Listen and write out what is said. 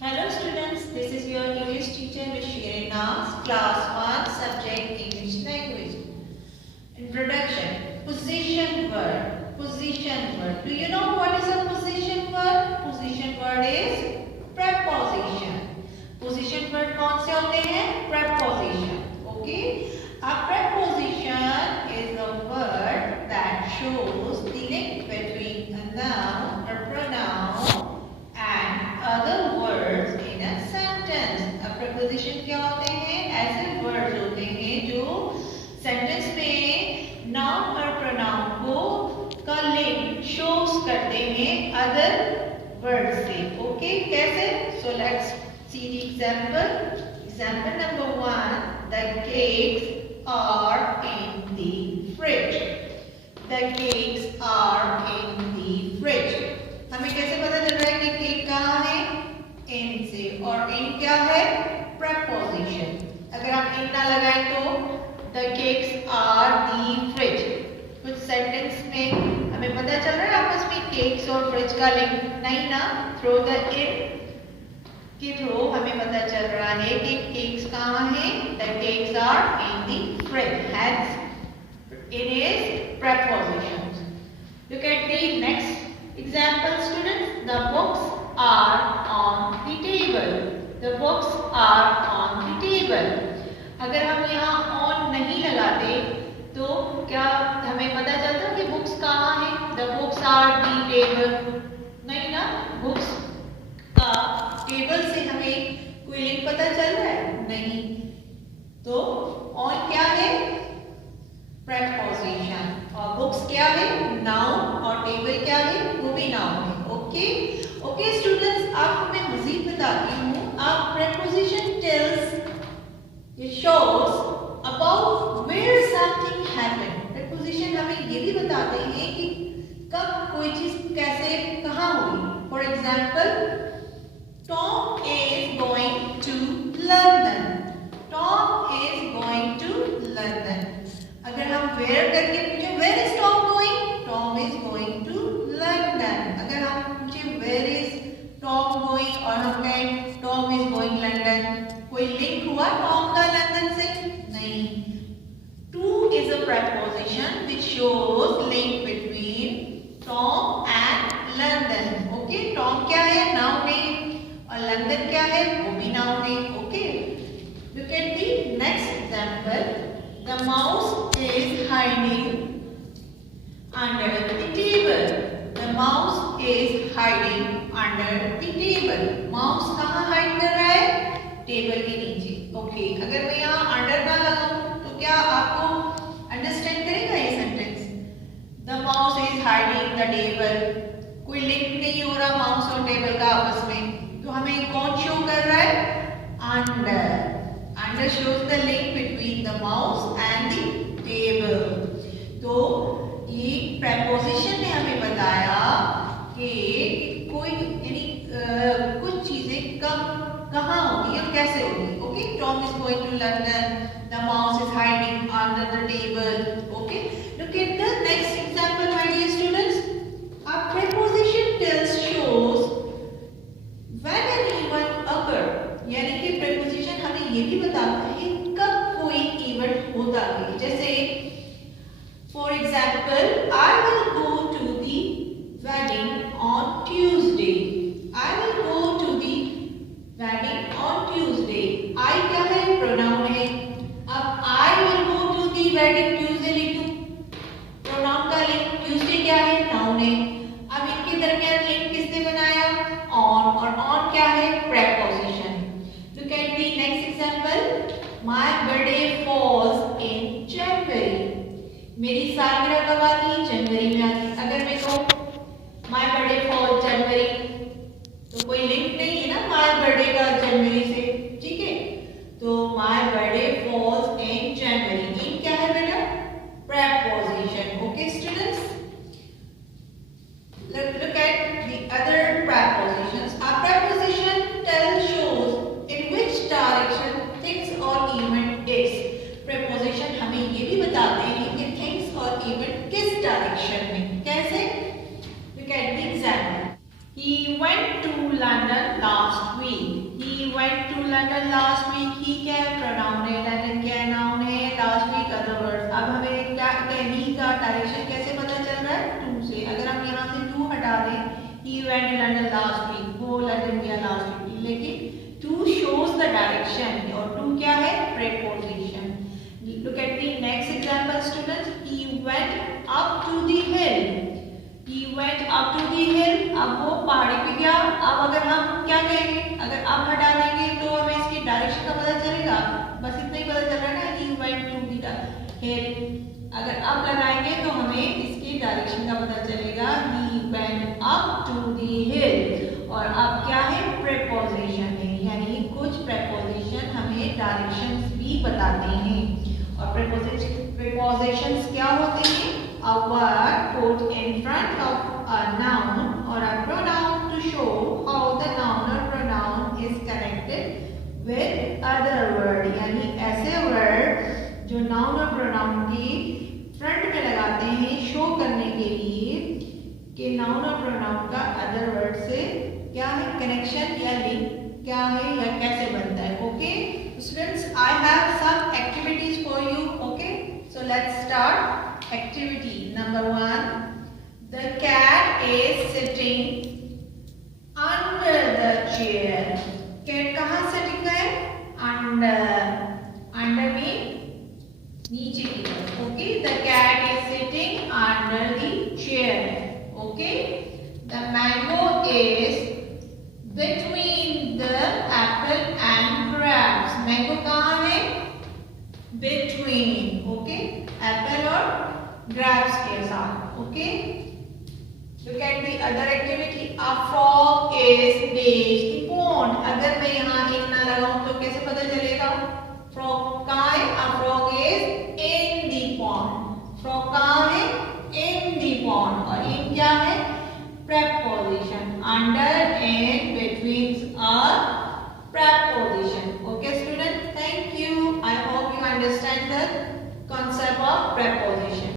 Hello students, this is your English teacher Ms. Shirin Nas, class 1, subject English language. Introduction. Position word. Position word. Do you know what is a position word? Position word is preposition. Position word कौन से होते हैं? Preposition. Okay. A preposition is a word that shows the link between a noun or pronoun and other words in a sentence. अब preposition क्या होते हैं? ऐसे words होते हैं जो sentence में noun और pronoun को का link shows करते हैं other words से. Okay, कैसे? So let's see the example. Example number 1. The cakes are in the fridge. The cakes are in the fridge. हमें कैसे पता चल रहा है कि केक कहाँ है? इन से. और इन क्या है? preposition. अगर आप इन ना लगाएं तो the cakes are the fridge. कुछ सेंटेंस में हमें पता चल रहा है आपस में केक्स और फ्रिज का लिंक नहीं ना. थ्रू द इन के थ्रू हमें पता चल रहा है कि केक्स कहाँ है? The cakes are in the fridge. Hence, it is prepositions. Look at the next example, students. The books are on the table. The books are on the table. अगर हम यहाँ on नहीं लगाते तो क्या हमें पता चलता कि बुक्स कहाँ है? The books are the table. नहीं ना. बुक्स का टेबल से हमें कोई लिंक पता चल रहा है? नहीं. तो on क्या है? preposition. और बुक्स क्या है? नाउन. और टेबल क्या है? वो भी नाउन है. ओके ओके स्टूडेंट्स, आपको मैं मजीद बताती हूँ. आप preposition tells, it shows about where something happened. preposition हमें ये भी बताते हैं कि कब कोई चीज कैसे कहाँ हुई. For example, Tom is going to London. Tom is going to London. अगर हम where करके पूछे where is Tom going? Tom is going to London. अगर हम पूछे where is Tom going और हम कहें Tom is going London, कोई लिंक हुआ Tom का लंदन से? नहीं. To is a preposition which shows link between Tom and London. Okay, Tom क्या है? नाउन है. और लंदन क्या है? वो भी नाउन है. Okay. Look at the next example. The mouse is hiding under the table. The mouse is hiding under the table. Mouse कहाँ hide कर रहा है? टेबल के नीचे. Okay. अगर मैं यहाँ under ना लगाऊं तो क्या आपको understand करेगा ये sentence? The mouse is hiding the table. कोई लिंक नहीं हो रहा माउस और टेबल का आपस में. तो हमें कौन शो कर रहा है? Under. Under shows the link between the mouse and the table. तो ये preposition ने हमें बताया कि कोई यानी कुछ चीजें कब कहाँ होगी और कैसे होगी. Okay, Tom is going to London. The mouse is hiding under the table. Okay, look at the next example, my dear students. A preposition tells shows when an event occur. यानी कि preposition हमें ये भी बताता है कब कोई event होता है. जैसे for example, I will go to the wedding on Tuesday. I will go to the wedding on Tuesday. I क्या है? pronoun है. अब I will go to the wedding Tuesday लिखूं. pronoun का link Tuesday क्या है? noun है. अब इनके दरमियान लिंक किसने बनाया? on. और on क्या है? preposition. Look at the next example. My birthday falls in January. मेरी सालगिरह कब आती है? जनवरी में आती है. अगर मैं कहूँ my birthday falls January तो कोई लिंक नहीं है ना my birthday का जनवरी से. ठीक है. तो my birthday falls in January. इन क्या है बेटा? preposition. Okay students. Look at the other prepositions. A preposition tells shows in which direction things or event is. Preposition हमें ये भी बताते हैं कि things और event किस direction में. कैसे? Look at the example. He went to London last week. London last week, he क्या है, प्रोनाउन है, लंडन क्या है, नाउन है, लास्ट वीक अदर वर्ड्स। अब हमें क्या ही का डायरेक्शन कैसे पता चल रहा है, टू से। अगर हम यहाँ से टू हटा दें, he went London last week, वो लंदन गया लास्ट वीक, लेकिन टू शोज द डायरेक्शन और टू क्या है, preposition. Look at the next example students. He went up to the hill. He went up to the hill. अब वो पहाड़ी पे गया। अब अगर हम क्या कहेंगे, अगर अब हटा देंगे तो हमें इसकी डायरेक्शन का पता चलेगा, बस इतना ही पता चल रहा है ना, he went to the hill। अगर अब लगाएंगे तो हमें इसकी डायरेक्शन का पता चलेगा, he went up to the hill। और अब क्या है, प्रेपोजिशन है, यानी कुछ प्रेपोजिशन हमें डायरेक्शंस भी बताते हैं। और prepositions क्या होते हैं, a word put in front of a noun or a pronoun to show how the noun or pronoun is connected with other word। यानी ऐसे word जो noun और pronoun के front में लगाते हैं शो करने के लिए कि noun और pronoun का other word से क्या है, connection या link क्या है या कैसे बनता है। Okay students, I have some activities for you. Okay, so let's start activity number 1. The cat is sitting under the chair. Cat कहाँ sitting है, under में नीचे की तरफ। Okay, the cat is sitting under the chair. Okay, the mango is between the apple and grapes। Mango कहाँ है, between। Okay, Apple और grapes के साथ। Okay, look at the other activity, a frog is bathed in pond। अगर मैं यहाँ एक ना लगाऊं तो कैसे पता चलेगा, frog कहाँ है, a frog is in the pond। frog कहाँ है, in the pond। और in क्या है, preposition, under and between are preposition। Okay students, thank you, I hope you understand the concept of preposition।